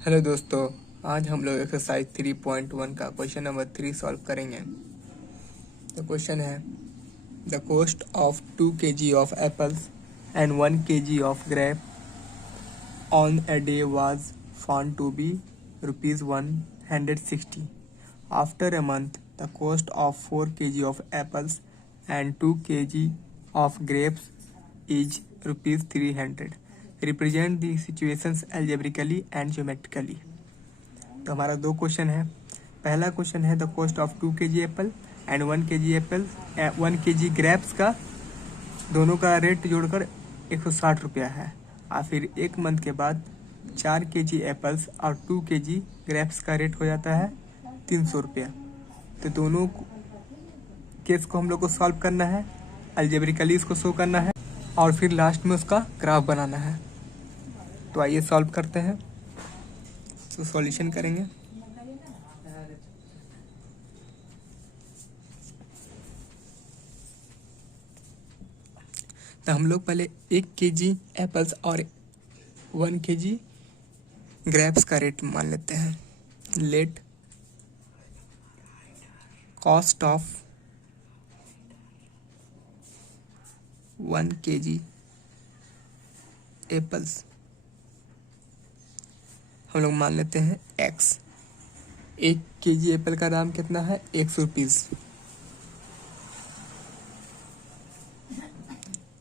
Hello दोस्तों, आज हम लोग एक्सरसाइज 3.1 का क्वेश्चन नंबर 3 सॉल्व करेंगे। तो क्वेश्चन है the cost of 2 kg of apples and 1 kg of grape on a day was found to be ₹160। After a month the cost of 4 kg of apples and 2 kg of grapes is ₹300। Represent the situations algebraically and geometrically. तो हमारा दो question है। पहला question है the cost of 2 kg apple and 1 kg apple 1 kg grapes का दोनों का rate जोड़कर 160 रुपया है। और फिर एक मंथ के बाद 4 kg एप्पल्स और 2 kg ग्रेप्स का रेट हो जाता है 300 रुपया। तो दोनों केस को हम लोग को सॉल्व करना है, अलजेब्रिकली इसको शो करना है और फिर लास्ट में उसका ग्राफ बनाना है। तो आइए सॉल्व करते हैं। तो सॉल्यूशन करेंगे। तो हम लोग पहले 1 kg एप्पल्स और 1 kg ग्रेप्स का रेट मान लेते हैं। Let cost of 1 kg apples हम लोग मान लेते हैं x। 1 kg एप्पल का दाम कितना है? 100 rupees.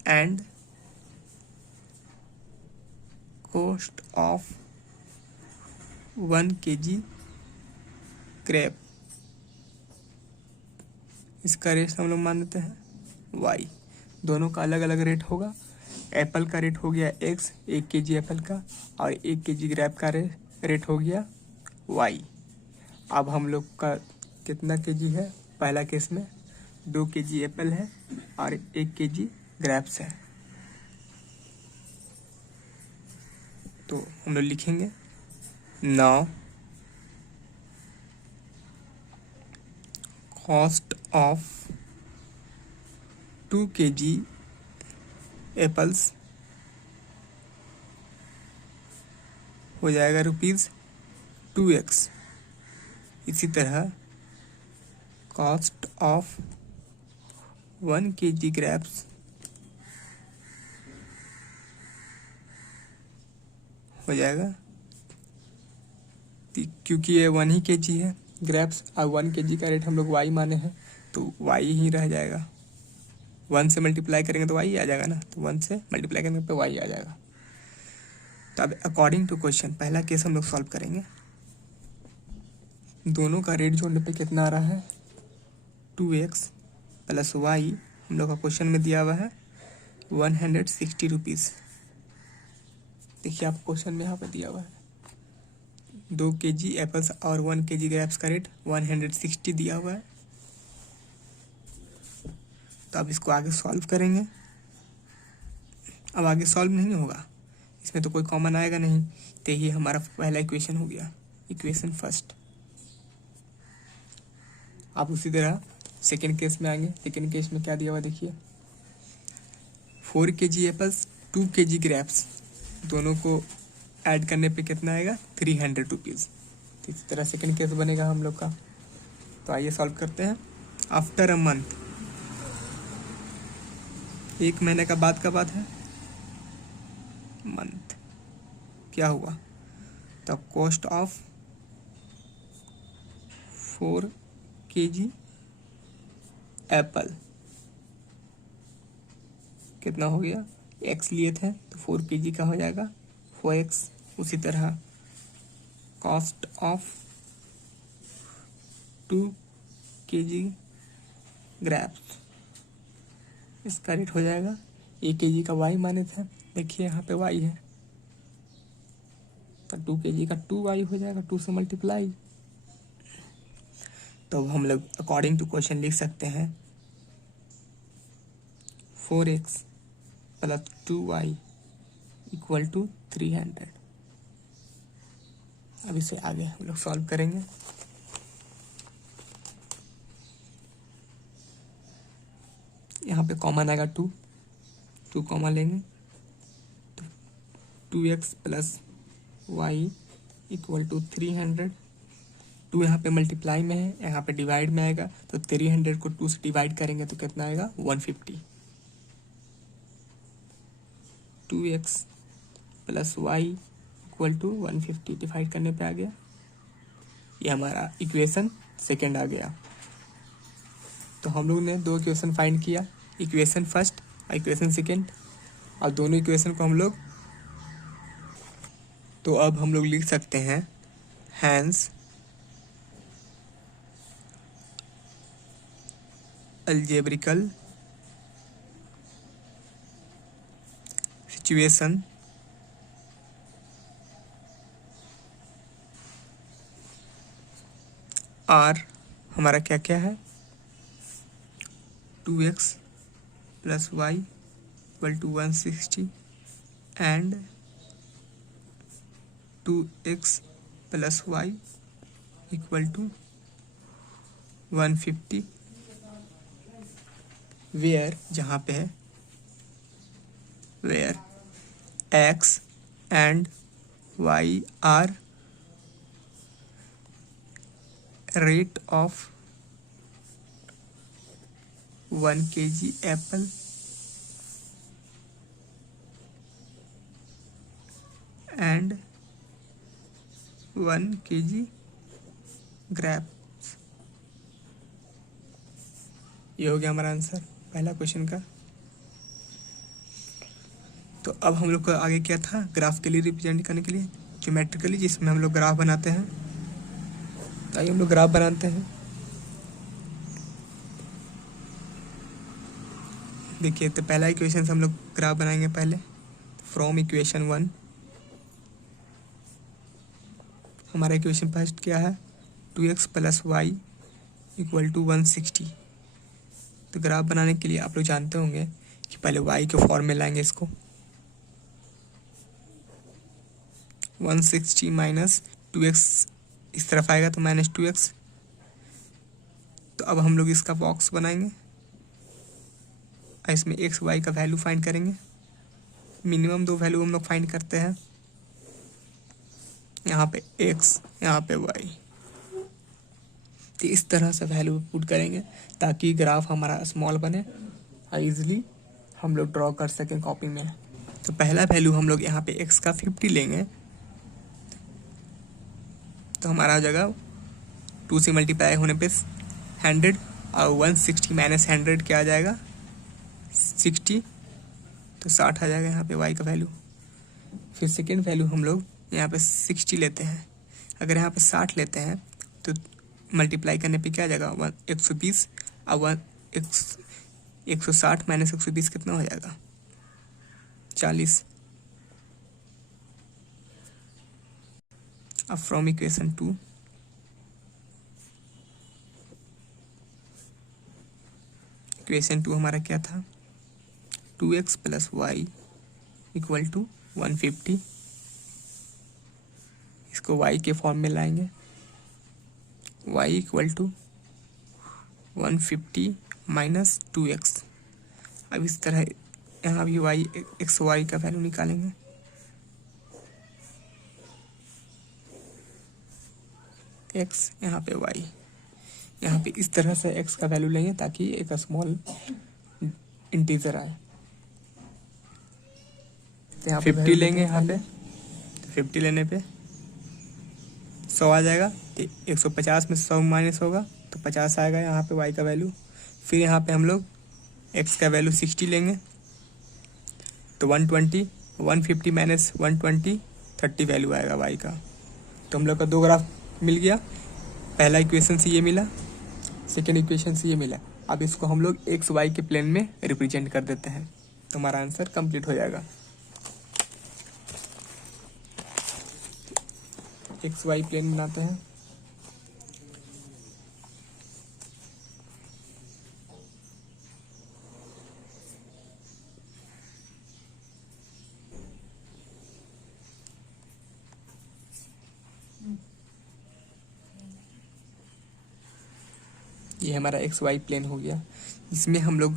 And cost of 1 kg grape, इसका रेट हम लोग मान लेते हैं y। दोनों का अलग अलग रेट होगा। एप्पल का रेट हो गया x 1 kg एप्पल का, और 1 kg ग्रेप का रेट हो गया y। अब हम लोग का कितना kg है? पहला केस में 2 kg एप्पल है और 1 kg ग्रेप्स है। तो हम लोग लिखेंगे now cost of 2 kg apples हो जाएगा ₹2x। इसी तरह कॉस्ट ऑफ 1 kg ग्रेप्स हो जाएगा, क्योंकि ये 1 kg है ग्रेप्स और 1 kg का रेट हम लोग y माने हैं, तो y ही रह जाएगा। 1 से मल्टीप्लाई करेंगे तो y आ जाएगा ना, तो 1 से मल्टीप्लाई करेंगे तो y आ जाएगा। तो अब अकॉर्डिंग टू क्वेश्चन पहला केस हम लोग सॉल्व करेंगे। दोनों का रेट जोड़ने पे कितना आ रहा है? 2x plus y। हम लोग का क्वेश्चन में दिया हुआ है 160 रुपीज़। देखिए आप क्वेश्चन में यहाँ पे दिया हुआ है 2 kg एप्पल्स और 1 kg ग्रेप्स का रेट 160 दिया हुआ है। तो अब इसको आगे सॉल्व करेंगे। अब आगे सॉल्व नहीं होगा, इसमें तो कोई कॉमन आएगा नहीं, तो ये हमारा पहला इक्वेशन हो गया, इक्वेशन फर्स्ट। आप उसी तरह सेकेंड केस में आएंगे। सेकेंड केस में क्या दिया हुआ देखिए 4 kg एप्पल्स 2 kg ग्रेप्स, दोनों को ऐड करने पे कितना आएगा? 300 रुपीज़। तो इसी तरह सेकेंड केस बनेगा हम लोग का। तो आइए सॉल्व करते हैं। आफ्टर अ मंथ, एक महीने का बाद का बात है, मंथ क्या हुआ? The cost of 4 kg Apple कितना हो गया? x लिए थे तो 4 kg का हो जाएगा 4x। उसी तरह कॉस्ट ऑफ 2 kg ग्रेप्स, इसका रेट हो जाएगा 1 kg का y माने थे, देखिए यहाँ पे y है तो 2 kg का 2y हो जाएगा, 2 से मल्टीप्लाई। तो हम लोग अकॉर्डिंग टू क्वेश्चन लिख सकते हैं 4x plus 2y equal to 300। अब इसे आगे हम लोग सॉल्व करेंगे। यहाँ पे कॉमन आएगा 2 कॉमन लेंगे तो 2x plus Y equal to 300। 2 यहाँ पे मल्टीप्लाई में है, यहाँ पे डिवाइड में आएगा, तो 300 को 2 से डिवाइड करेंगे तो कितना आएगा 150। 2x plus Y equal to 150 divide करने पे आ गया। ये हमारा इक्वेशन सेकेंड आ गया। तो हम लोग ने 2 इक्वेशन फाइंड किया, इक्वेशन फर्स्ट और इक्वेशन सेकेंड, और दोनों इक्वेशन को हम लोग, तो अब हम लोग लिख सकते हैं हैंस अलजेब्रिकल सिचुएशन आर हमारा क्या क्या है, 2x plus Y equal to 160 and 2x plus Y equal to 150, where जहाँ पे है वेयर x एंड y are rate of 1 kg apple and 1 kg grapes. ये हो गया हमारा आंसर पहला क्वेश्चन का। तो अब हम लोग को आगे क्या था, ग्राफिकली रिप्रेजेंट करने के लिए ज्योमेट्रिकली, जिसमें हम लोग ग्राफ बनाते हैं। तो आइए हम लोग ग्राफ बनाते हैं। देखिए, तो पहला इक्वेशन से हम लोग ग्राफ बनाएंगे पहले। फ्रॉम इक्वेशन 1 हमारा इक्वेशन फर्स्ट क्या है, 2x plus Y equal to 160। तो ग्राफ बनाने के लिए आप लोग जानते होंगे कि पहले y के फॉर्म में लाएंगे इसको, 160 माइनस 2x इस तरफ आएगा तो माइनस 2x। तो अब हम लोग इसका बॉक्स बनाएंगे और इसमें x y का वैल्यू फाइंड करेंगे। मिनिमम 2 वैल्यू हम लोग फाइंड करते हैं, यहाँ पे x यहाँ पे y। तो इस तरह से वैल्यू पुट करेंगे ताकि ग्राफ हमारा स्मॉल बने और इजीली हम लोग ड्रॉ कर सकें कॉपी में। तो पहला वैल्यू हम लोग यहाँ पे x का 50 लेंगे, तो हमारा आ जाएगा 2 से मल्टीप्लाई होने पे 100 और 160 माइनस 100 क्या आ जाएगा 60, तो 60 आ जाएगा यहाँ पे y का वैल्यू। फिर सेकेंड वैल्यू हम लोग यहाँ पे 60 लेते हैं। अगर यहाँ पे 60 लेते हैं तो मल्टीप्लाई करने पे क्या आ जाएगा 120 और 160 माइनस 120 कितना हो जाएगा 40। अब फ्रॉम इक्वेशन 2 इक्वेशन 2 हमारा क्या था, 2x plus Y equal to 150। इसको y के फॉर्म में लाएंगे, y equal to 150 minus 2x। अब इस तरह यहाँ भी y एक्स वाई का वैल्यू निकालेंगे, x यहाँ पे y, यहाँ पे इस तरह से x का वैल्यू लेंगे ताकि एक स्मॉल इंटीजर आए। तो यहाँ 50 लेंगे, यहाँ पे 50 लेने पे 100 आ जाएगा, तो 150 में 100 माइनस होगा तो 50 आएगा यहाँ पे y का वैल्यू। फिर यहाँ पे हम लोग x का वैल्यू 60 लेंगे तो 120, 150 माइनस 120 30 वैल्यू आएगा y का। तो हम लोग का 2 ग्राफ मिल गया, पहला इक्वेशन से ये मिला, सेकेंड इक्वेशन से ये मिला। अब इसको हम लोग एक्स वाई के प्लेन में रिप्रेजेंट कर देते हैं तो हमारा आंसर कंप्लीट हो जाएगा। एक्स वाई प्लेन बनाते हैं। ये हमारा एक्स वाई प्लेन हो गया, इसमें हम लोग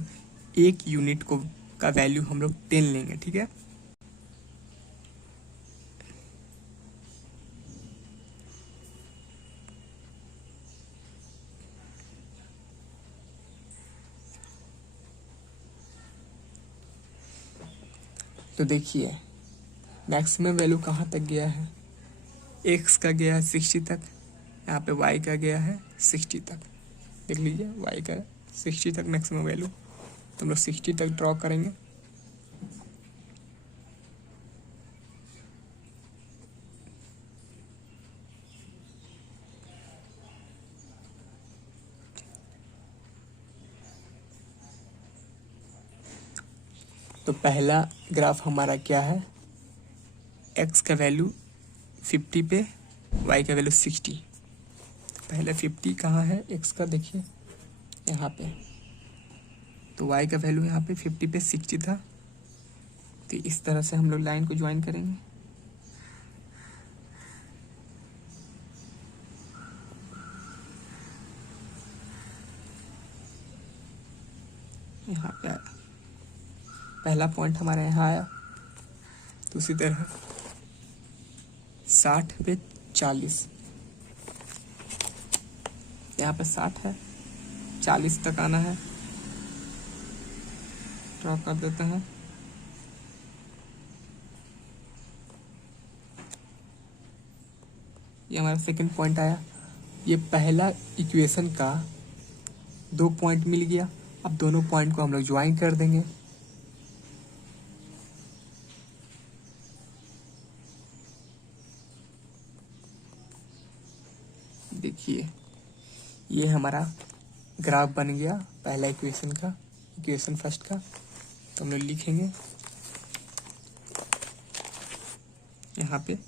एक यूनिट को का वैल्यू हम लोग 10 लेंगे, ठीक है। तो देखिए मैक्सिमम वैल्यू कहाँ तक गया है, x का गया है 60 तक, यहाँ पे y का गया है 60 तक। देख लीजिए y का 60 तक मैक्सिमम वैल्यू, तो हम लोग 60 तक ड्रॉ करेंगे। तो पहला ग्राफ हमारा क्या है, x का वैल्यू 50 पे, y का वैल्यू 60। पहले 50 कहाँ है, x का देखिए यहाँ पे, तो y का वैल्यू यहाँ पे 50 पे 60 था। तो इस तरह से हम लोग लाइन को ज्वाइन करेंगे। यहाँ पे आया, पहला पॉइंट हमारा यहाँ आया। तो उसी तरह 60 पे 40, यहाँ पे 60 है, 40 तक आना है, ड्रॉ कर देते हैं। ये हमारा सेकंड पॉइंट आया। ये पहला इक्वेशन का 2 पॉइंट मिल गया। अब दोनों पॉइंट को हम लोग ज्वाइन कर देंगे। देखिए ये हमारा ग्राफ बन गया पहला इक्वेशन का, इक्वेशन फर्स्ट का। तो हम लोग लिखेंगे यहाँ पे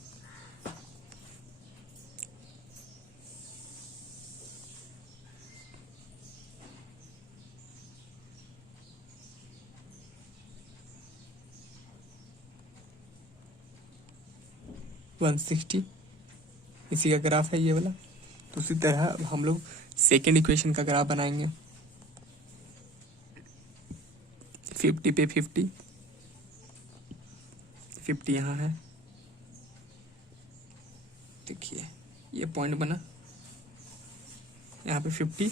वन 160, इसी का ग्राफ है ये वाला। तो उसी तरह अब हम लोग सेकेंड इक्वेशन का ग्राफ बनाएंगे। 50 पे 50, 50 यहाँ है। देखिए ये पॉइंट बना, यहाँ पे 50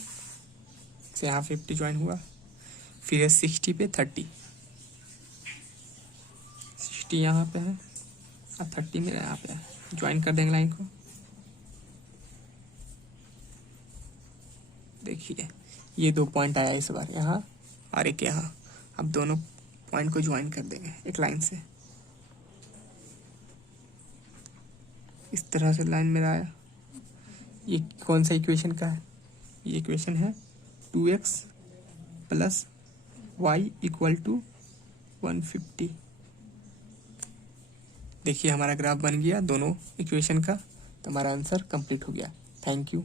से यहाँ 50 ज्वाइन हुआ। फिर है 60 पे 30, 60 यहाँ पे है और 30 मेरा यहाँ पे है। ज्वाइन कर देंगे लाइन को। देखिए ये 2 पॉइंट आया इस बार यहाँ और एक यहाँ। अब दोनों पॉइंट को ज्वाइन कर देंगे एक लाइन से। इस तरह से लाइन मेरा आया। ये कौन सा इक्वेशन का है, ये इक्वेशन है 2x plus Y equal to 150। देखिए हमारा ग्राफ बन गया दोनों इक्वेशन का। तो हमारा आंसर कंप्लीट हो गया। Thank you.